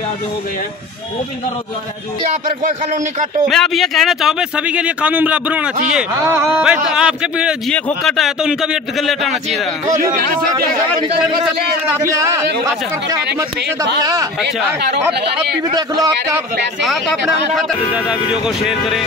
पे आज हो गए हैं, वो भी इनका रोजगार है जो यहाँ पर कोई कॉलोनी काटो। मैं अब ये कहना चाहूँ भाई सभी के लिए कानून बराबर होना चाहिए भाई। तो आपके ये खोखट है तो उनका भी गले हटाना चाहिए था। अच्छा अभी भी देख लो आप अपने ज्यादा वीडियो को शेयर करें।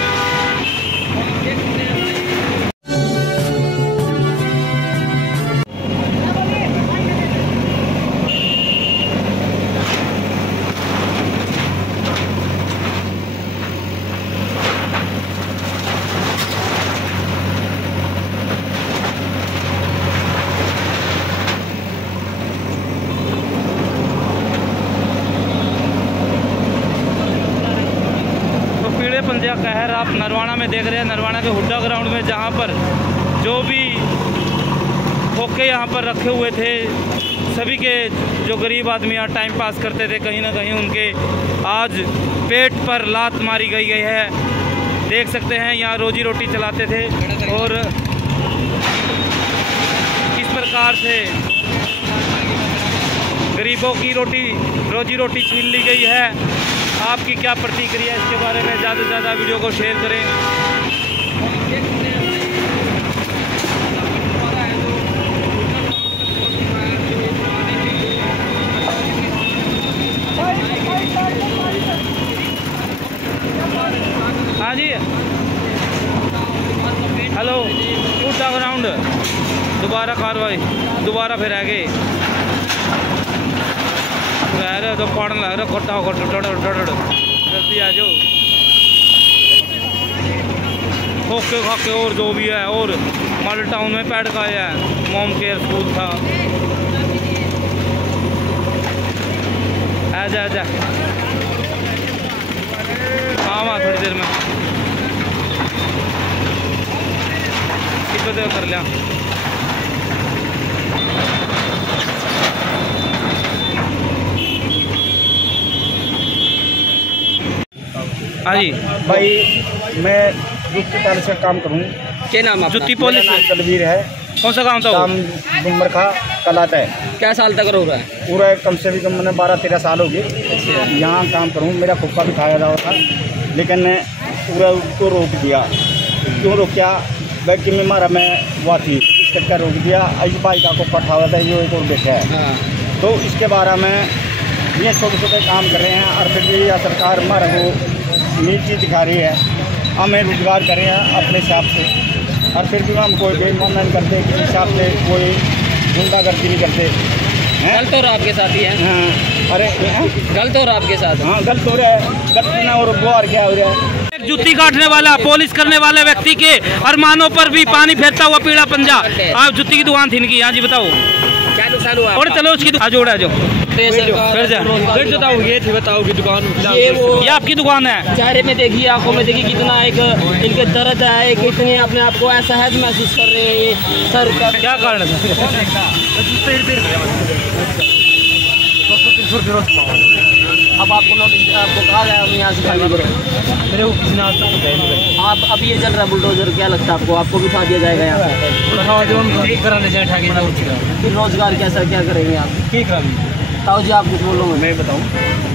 पंजा कहर आप नरवाना में देख रहे हैं, नरवाना के हुड्डा ग्राउंड में, जहां पर जो भी खोखे यहाँ पर रखे हुए थे, सभी के जो गरीब आदमी यहाँ टाइम पास करते थे, कहीं ना कहीं उनके आज पेट पर लात मारी गई है। देख सकते हैं यहाँ रोजी रोटी चलाते थे और किस प्रकार से गरीबों की रोजी रोटी छीन ली गई है। आपकी क्या प्रतिक्रिया इसके बारे में? ज़्यादा से ज़्यादा वीडियो को शेयर करें। हाँ जी, हेलो, हुड्डा ग्राउंड दोबारा कार्रवाई, दोबारा फिर आगे तो पढ़ने लग रहा खोटा हो जल्दी आ जाओ। खोखे खाके और जो भी है, और मॉडल टाउन में पैड का है, मोम केयर स्कूल था। आजा आजा, हाँ थोड़ी देर में कितना कर लिया। हाँ जी भाई, मैं जुत्ती पॉलिश का काम करूँ। क्या नाम है? जुत्ती पॉलिश दलवीर है। कौन सा काम था? काम डुमर का कलाता है। क्या साल तक हो रहा है? पूरा कम से कम मैंने 12-13 साल हो गए यहाँ काम करूँ। मेरा खुक्का भी खाया हुआ था, लेकिन पूरा उसको रोक दिया। क्यों रोका? बैग में मारा मैं हुआ थी, इस चक्कर रोक दिया। आज भाई का खुक्का खा हुआ था, ये एक और बैठा है। तो इसके बारे में ये छोटे छोटे काम कर रहे हैं, और फिर भी यह सरकार हमारे को नीति दिखा रही है। हमें रोजगार करें अपने हिसाब से, और फिर भी हम कोई बेईमानी नहीं करते, किसी हिसाब से कोई गुंडागर्दी नहीं करते हैं। गलत और आपके साथ ही है? हाँ, अरे गलत और आपके साथ? हाँ, गलत हो रहा है, गलत ना, और गुआर क्या हो रहा है। जूती काटने वाला, पॉलिश करने वाले व्यक्ति के अरमानों पर भी पानी फेरता हुआ पीड़ा पंजा। आप जूती की दुकान थी इनकी, हाँ जी बताओ क्या नुकसान हुआ? और चलो उसकी जोड़ा जो ये थी, बताओ की दुकान ये आपकी दुकान है। चेहरे में देखिए, आंखों में देखिए कितना एक इनके दर्द है, एक इतने अपने आप को असहज महसूस कर रहे हैं। सर क्या कारण है? अब आपको नोटिस, आपको कहा गया यहाँ से खाली करो। मेरे को किसी ने आज तक बताया। आप अब ये चल रहा है बुलडोजर, क्या लगता है आपको? आपको भी उठा दिया जाएगा यहाँ फिर रोजगार कैसा, क्या करेंगे आप? ताऊ जी आप कुछ बोलो। मैं बताऊँ,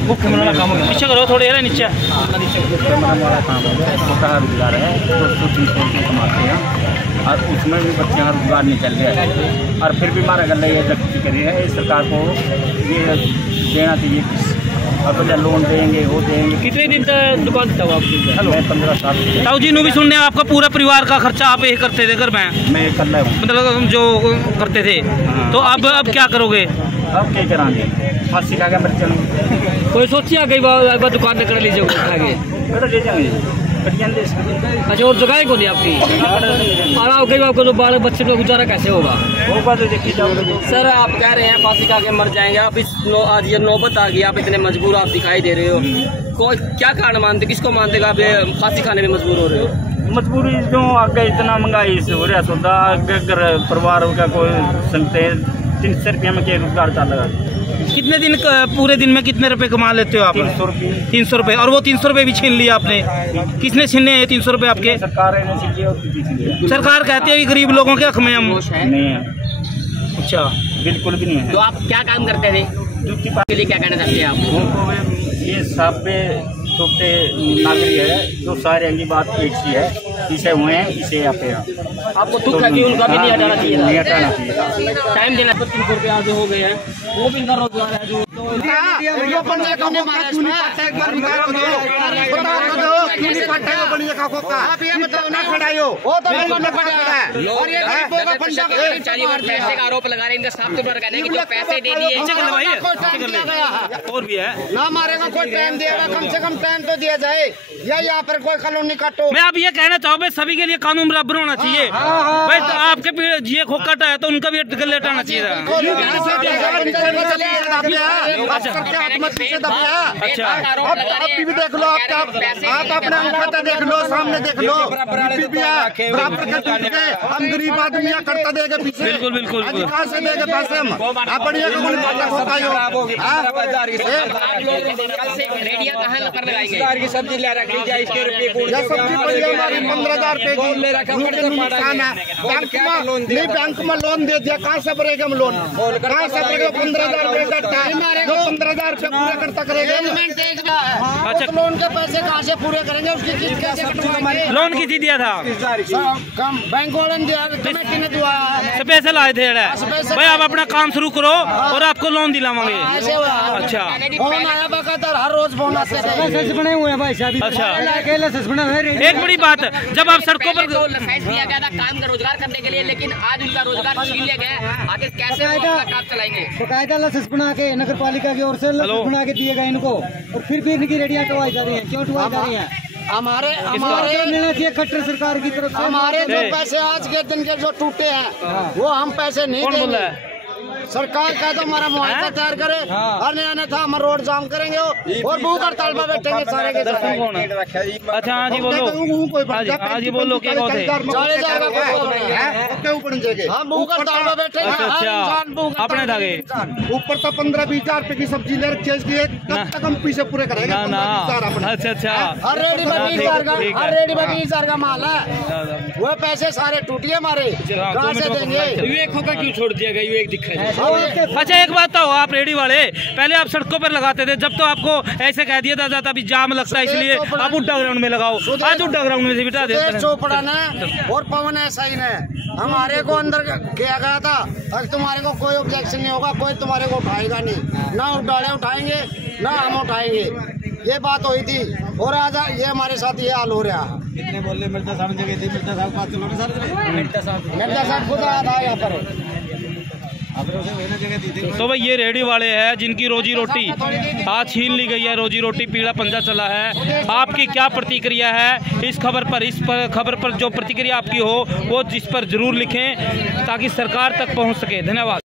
मुख्य काम नीचे करो, थोड़े नीचे हमारा काम छोटा रोजगार है, 230 रुपये कमाते हैं, और उसमें भी बच्चे यहाँ रोजगार नहीं चल रहे हैं। और फिर भी हमारा गला ये जब्ती करी है, इस सरकार को ये देना चाहिए। अब लोन देंगे, वो देंगे। कितने दिन तक दुकान था आपकी? मैं 15 साल। ताऊ जी भी सुनने, आपका पूरा परिवार का खर्चा आप ये करते थे घर में? मैं कर रहा हूँ, मतलब जो करते थे। तो अब क्या करोगे? अब क्या कराएंगे? फांसी खा के मर चलो। कोई सोचिए कई बार दुकान में कर लीजिए आगे ले जाएंगे। अच्छा, और जगह को नहीं आपकी? और आप कई आपको 12 बच्चे का गुजारा कैसे होगा? सर आप कह रहे हैं फांसी खा के मर जाएंगे। आप आज ये नौबत आ गई, आप इतने मजबूर आप दिखाई दे रहे हो। कोई क्या कारण मानते, किसको मानते आप फांसी खाने में मजबूर हो रहे हो? मजबूरी जो आगे इतना महंगाई से हो रहा सौदा, अगर परिवार का कोई सुनते 300 रुपये में क्या रोजगार चल रहा। कितने दिन, पूरे दिन में कितने रुपए कमा लेते हो आप? 300 रुपये। 300 रुपये। और वो 300 रुपये भी छीन लिया आपने? किसने छीने हैं 300 रुपये आपके? सरकार कहती है कि गरीब लोगों के हक में हम नहीं है। अच्छा, बिल्कुल भी नहीं है। तो आप क्या काम करते थे? जुत्ती के लिए क्या कहना चाहते हैं आप? ये सब पे छोटे नागरिक है जो सारे की बात एक सी है, इसे हुए हैं इसे यहाँ पे आपको दुख है कि उनका भी नहीं हटाना चाहिए, नहीं हटाना चाहिए। टाइम देना। 300 रुपये आगे हो गए हैं, वो भी इनका रोजगार है जो पैसे का आरोप लगा रहे हैं, इनका साफ तौर पर कहना है कि जो पैसे दे दिए और भी है ना मारेगा, कोई टाइम देगा, कम से कम टाइम तो दिया जाए, या यहाँ पर कोई कॉलोनी काटो। मैं अब ये कहना चाहूँ भाई सभी के लिए कानून बराबर होना चाहिए भाई। तो आपके ये खोखट है तो उनका भी हटाना चाहिए था। अच्छा आप भी देख लो, आप अपना खाता देख लो, सामने देख लो, हम गरीब आदमी करता देगा पीछे। बिल्कुल बिल्कुल कहाँ से देगा पैसे हम? आप बढ़िया की सब्जी ले रखी जाए, इसके रुपये सब्जी पड़ी हमारी 15,000 रुपए बैंक में लोन दे दिया, कहाँ से भरेगा हम लोन? कहाँ से भरेगा? 15,000 रुपए का 15,000 रुपए पूरा करता करेगा। अच्छा लोन के पैसे कहाँ से पूरे करेंगे? उसकी किस्त कैसे कटवाएंगे? लोन किसी दिया था? कम बैंक वाले ने दिया, कमेटी ने दिया, पैसे लाए थे भाई। आप अपना काम शुरू करो और आपको लोन दिलावांगे। अच्छा फोन आया बकायदा, हर रोज फोन आते बने हुए हैं भाई साहब। अच्छा है। एक बड़ी बात, जब आप सड़कों पर लाइसेंस दिया गया था काम का रोजगार करने के लिए, लेकिन आज उनका रोजगार छीन लिया गया, आगे कैसे वो अपना काम चलाएंगे? बकायदा लाइसेंस बना के नगर पालिका की ओर से लाइसेंस बना के दिए गए इनको, और फिर भी इनकी रेडियां टवाई जा रही है। क्यों टवाई जा रही है? हमारे लेना चाहिए खट्टर सरकार की तरफ से। हमारे जो पैसे आज के दिन के जो टूटे हैं वो हम पैसे नहीं देंगे। सरकार का तो हमारा मुआवजा तैयार करे, और नया था हम रोड जाम करेंगे और भूख हड़ताल में बैठेंगे सारे के सारे। अच्छा हाँ जी बोलो, हाँ जी बोलो क्या कहते हैं? हम भूख हड़ताल में बैठेंगे। अच्छा अपने धागे ऊपर तो 15-20 हजार रुपए की सब्जी ले रखी है, कब तक हम पीछे पूरे करेंगे? अच्छा अच्छा हर रेडी में 20 हजार का माल है, वो पैसे सारे टूटिए हमारे, कहाँ से देंगे? विवेक होगा क्यों छोड़ दिया गया? विवेक दिखा है। अच्छा एक बात तो आप रेडी वाले पहले आप सड़कों पर लगाते थे, जब तो आपको ऐसे कह दिया जाता अभी जाम लगता है इसलिए आप उड्डा ग्राउंड में लगाओ, आज उड्डा ग्राउंड में से बिठा देते। चोपड़ा ने और पवन ऐसा ही ने हमारे को अंदर किया गया था, और तुम्हारे को कोई ऑब्जेक्शन नहीं होगा, कोई तुम्हारे को उठाएगा नहीं, ना उड़ाड़े उठाएंगे ना हम उठाएंगे, ये बात हुई थी। और आज ये हमारे साथ ये हाल हो रहा है। कितने बोले मिर्जा साहब जगह थी, मिर्जा साहब पास चलो मिर्जा साहब खुद आया था यहाँ पर। तो भाई ये रेडी वाले हैं जिनकी रोजी रोटी आज छीन ली गई है, रोजी रोटी पीड़ा पंजा चला है। आपकी क्या प्रतिक्रिया है इस खबर पर? खबर पर जो प्रतिक्रिया आपकी हो वो जिस पर जरूर लिखें ताकि सरकार तक पहुंच सके। धन्यवाद।